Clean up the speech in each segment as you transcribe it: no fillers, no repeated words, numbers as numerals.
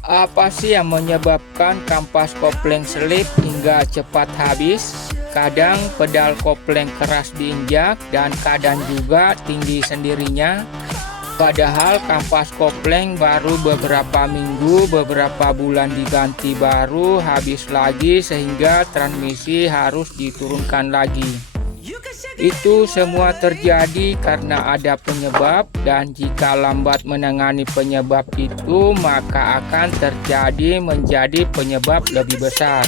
Apa sih yang menyebabkan kampas kopling selip hingga cepat habis? Kadang pedal kopling keras diinjak dan kadang juga tinggi sendirinya. Padahal kampas kopling baru beberapa minggu, beberapa bulan diganti baru habis lagi sehingga transmisi harus diturunkan lagi. Itu semua terjadi karena ada penyebab, dan jika lambat menangani penyebab itu maka akan terjadi menjadi penyebab lebih besar.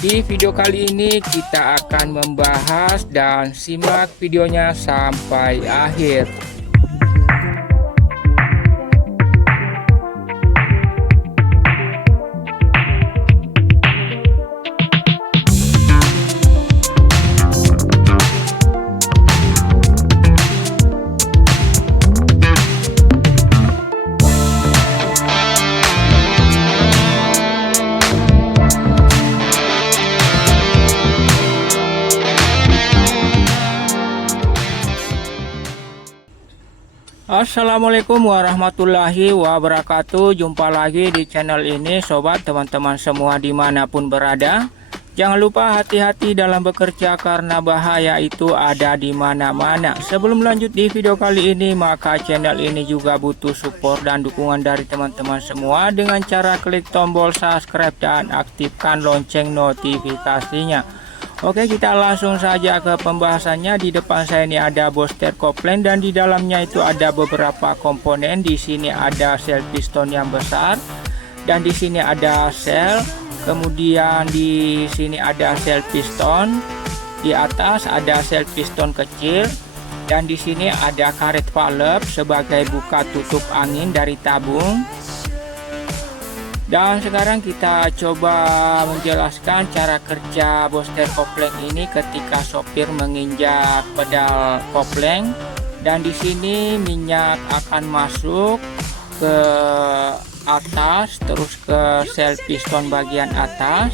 Di video kali ini kita akan membahas dan simak videonya sampai akhir. Assalamualaikum warahmatullahi wabarakatuh. Jumpa lagi di channel ini sobat, teman-teman semua dimanapun berada. Jangan lupa hati-hati dalam bekerja karena bahaya itu ada di mana-mana. Sebelum lanjut di video kali ini, maka channel ini juga butuh support dan dukungan dari teman-teman semua dengan cara klik tombol subscribe dan aktifkan lonceng notifikasinya. Oke, kita langsung saja ke pembahasannya. Di depan saya ini ada booster kopling dan di dalamnya itu ada beberapa komponen. Di sini ada sel piston yang besar dan di sini ada sel. Kemudian di sini ada sel piston. Di atas ada sel piston kecil dan di sini ada karet valve sebagai buka tutup angin dari tabung. Dan sekarang kita coba menjelaskan cara kerja booster kopling ini ketika sopir menginjak pedal kopling. Dan di sini minyak akan masuk ke atas, terus ke sel piston bagian atas,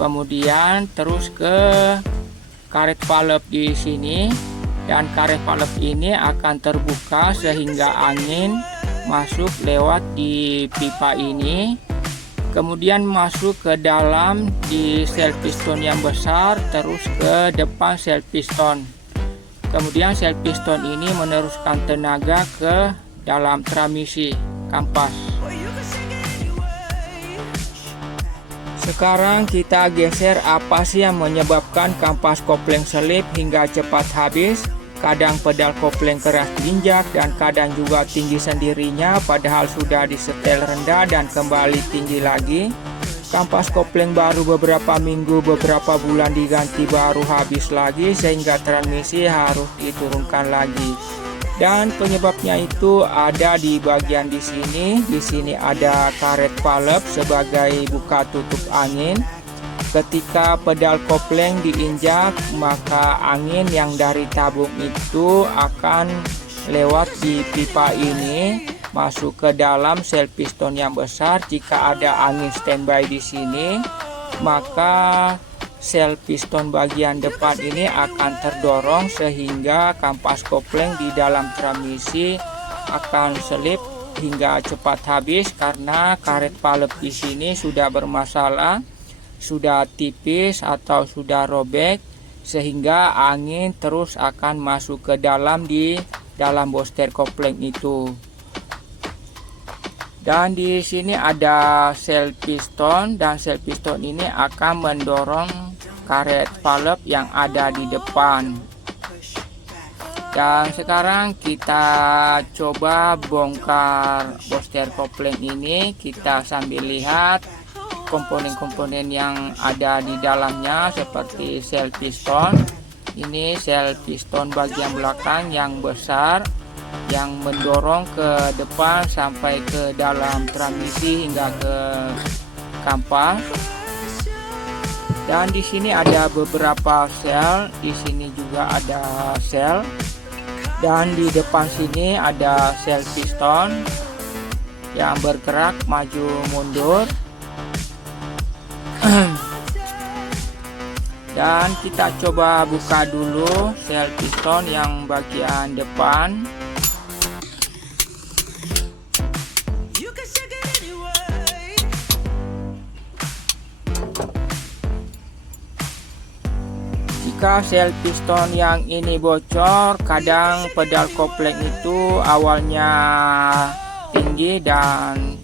kemudian terus ke karet valve di sini. Dan karet valve ini akan terbuka sehingga angin masuk lewat di pipa ini, kemudian masuk ke dalam di sel piston yang besar, terus ke depan sel piston. Kemudian sel piston ini meneruskan tenaga ke dalam transmisi kampas. Sekarang kita geser apa sih yang menyebabkan kampas kopling selip hingga cepat habis. Kadang pedal kopling keras diinjak dan kadang juga tinggi sendirinya padahal sudah disetel rendah dan kembali tinggi lagi. Kampas kopling baru beberapa minggu, beberapa bulan diganti baru habis lagi sehingga transmisi harus diturunkan lagi. Dan penyebabnya itu ada di bagian di sini. Di sini ada karet valve sebagai buka tutup angin. Ketika pedal kopling diinjak, maka angin yang dari tabung itu akan lewat di pipa ini masuk ke dalam sel piston yang besar. Jika ada angin standby di sini, maka sel piston bagian depan ini akan terdorong sehingga kampas kopling di dalam transmisi akan selip hingga cepat habis karena karet valve di sini sudah bermasalah, sudah tipis atau sudah robek sehingga angin terus akan masuk ke dalam di dalam booster kopling itu. Dan di sini ada sel piston dan sel piston ini akan mendorong karet valve yang ada di depan. Dan sekarang kita coba bongkar booster kopling ini. Kita sambil lihat komponen-komponen yang ada di dalamnya seperti sel piston. Ini sel piston bagian belakang yang besar yang mendorong ke depan sampai ke dalam transmisi hingga ke kampas. Dan di sini ada beberapa sel, di sini juga ada sel. Dan di depan sini ada sel piston yang bergerak maju mundur. Dan kita coba buka dulu sel piston yang bagian depan. Jika sel piston yang ini bocor, kadang pedal kopling itu awalnya tinggi dan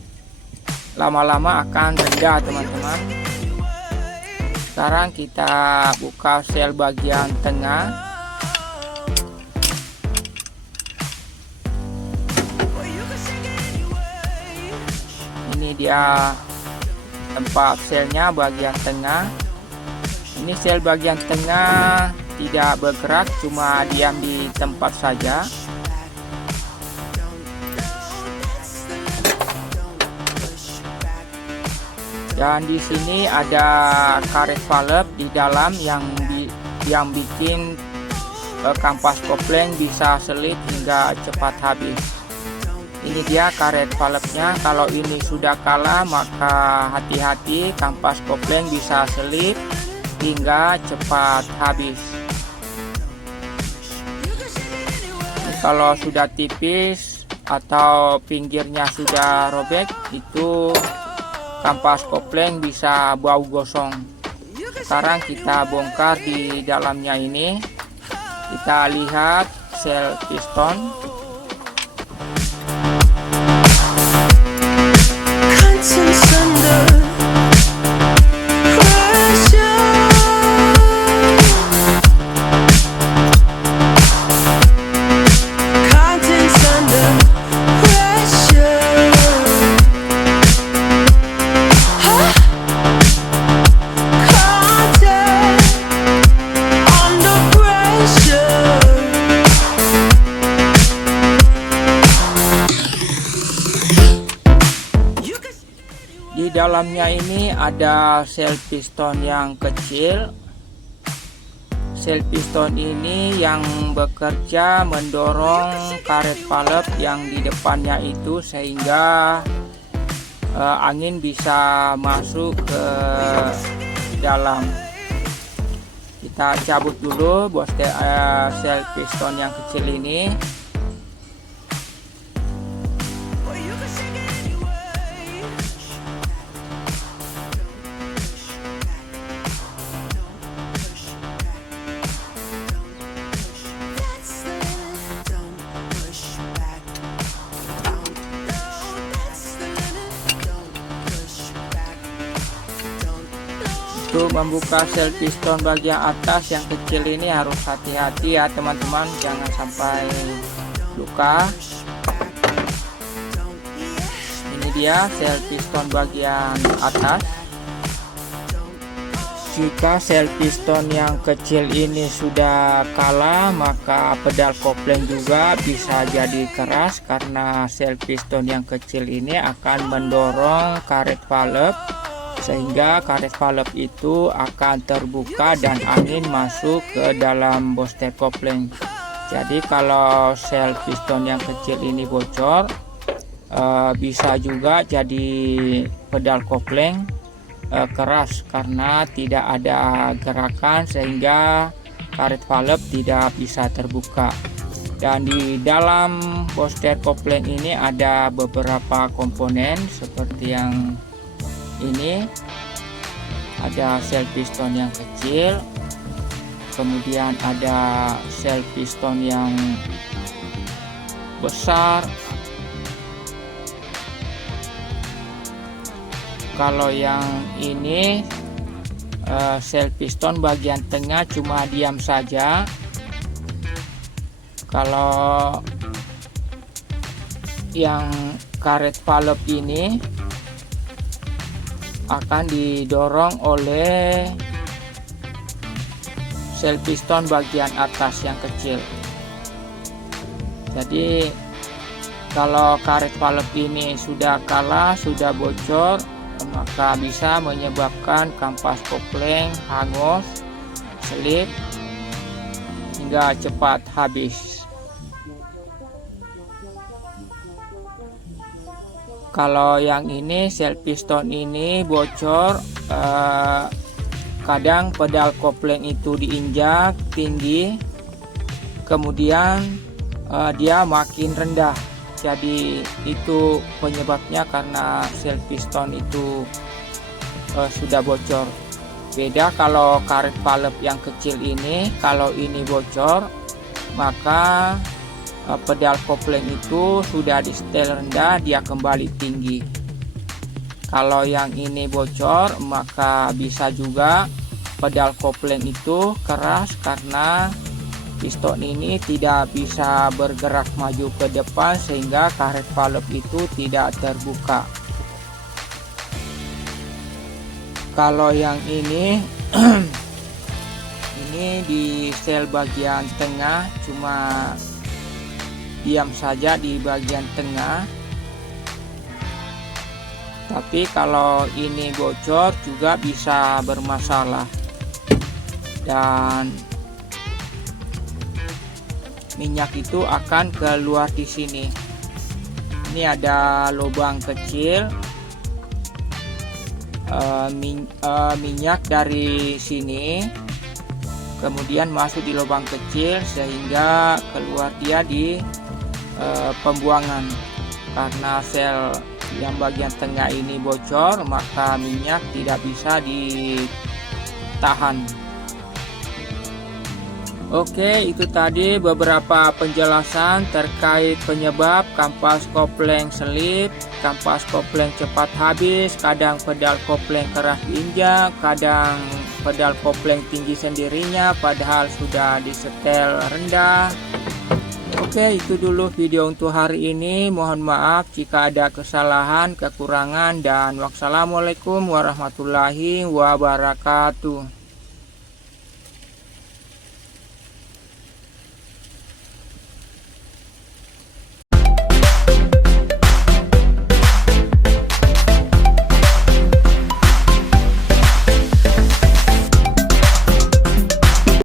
lama-lama akan rendah, teman-teman. Sekarang kita buka sel bagian tengah. Ini dia tempat selnya bagian tengah. Ini sel bagian tengah tidak bergerak, cuma diam di tempat saja. Dan di sini ada karet valve di dalam yang bikin kampas kopling bisa selip hingga cepat habis. Ini dia karet valve-nya. Kalau ini sudah kalah, maka hati-hati, kampas kopling bisa selip hingga cepat habis. Kalau sudah tipis atau pinggirnya sudah robek, itu kampas kopling bisa bau gosong. Sekarang kita bongkar di dalamnya ini. Kita lihat sel piston. Di dalamnya ini ada sel piston yang kecil. Sel piston ini yang bekerja mendorong karet valve yang di depannya itu, sehingga angin bisa masuk ke dalam. Kita cabut dulu sel piston yang kecil ini. Untuk membuka sel piston bagian atas yang kecil ini harus hati-hati ya teman-teman, jangan sampai luka. Ini dia sel piston bagian atas. Jika sel piston yang kecil ini sudah kalah, maka pedal kopling juga bisa jadi keras, karena sel piston yang kecil ini akan mendorong karet valve, sehingga karet valve itu akan terbuka dan angin masuk ke dalam booster kopling. Jadi kalau sel piston yang kecil ini bocor, bisa juga jadi pedal kopling keras karena tidak ada gerakan, sehingga karet valve tidak bisa terbuka. Dan di dalam booster kopling ini ada beberapa komponen seperti yang ini. Ada sel piston yang kecil, kemudian ada sel piston yang besar. Kalau yang ini sel piston bagian tengah cuma diam saja. Kalau yang karet valve ini akan didorong oleh sel piston bagian atas yang kecil. Jadi kalau karet valve ini sudah kalah, sudah bocor, maka bisa menyebabkan kampas kopling hangus, selip hingga cepat habis. Kalau yang ini sel piston ini bocor, kadang pedal kopling itu diinjak tinggi, kemudian dia makin rendah. Jadi itu penyebabnya, karena sel piston itu sudah bocor. Beda kalau karet valve yang kecil ini, kalau ini bocor maka pedal kopling itu sudah di setel rendah, dia kembali tinggi. Kalau yang ini bocor maka bisa juga pedal kopling itu keras karena piston ini tidak bisa bergerak maju ke depan sehingga karet valve itu tidak terbuka. Kalau yang ini ini di sel bagian tengah, cuma diam saja di bagian tengah. Tapi kalau ini bocor juga bisa bermasalah, dan minyak itu akan keluar di sini. Ini ada lubang kecil, minyak dari sini kemudian masuk di lubang kecil sehingga keluar dia di pembuangan. Karena sel yang bagian tengah ini bocor maka minyak tidak bisa ditahan. Oke, itu tadi beberapa penjelasan terkait penyebab kampas kopling selip, kampas kopling cepat habis, kadang pedal kopling keras diinjak, kadang pedal kopling tinggi sendirinya padahal sudah disetel rendah. Oke, itu dulu video untuk hari ini. Mohon maaf jika ada kesalahan, kekurangan, dan wassalamualaikum warahmatullahi wabarakatuh.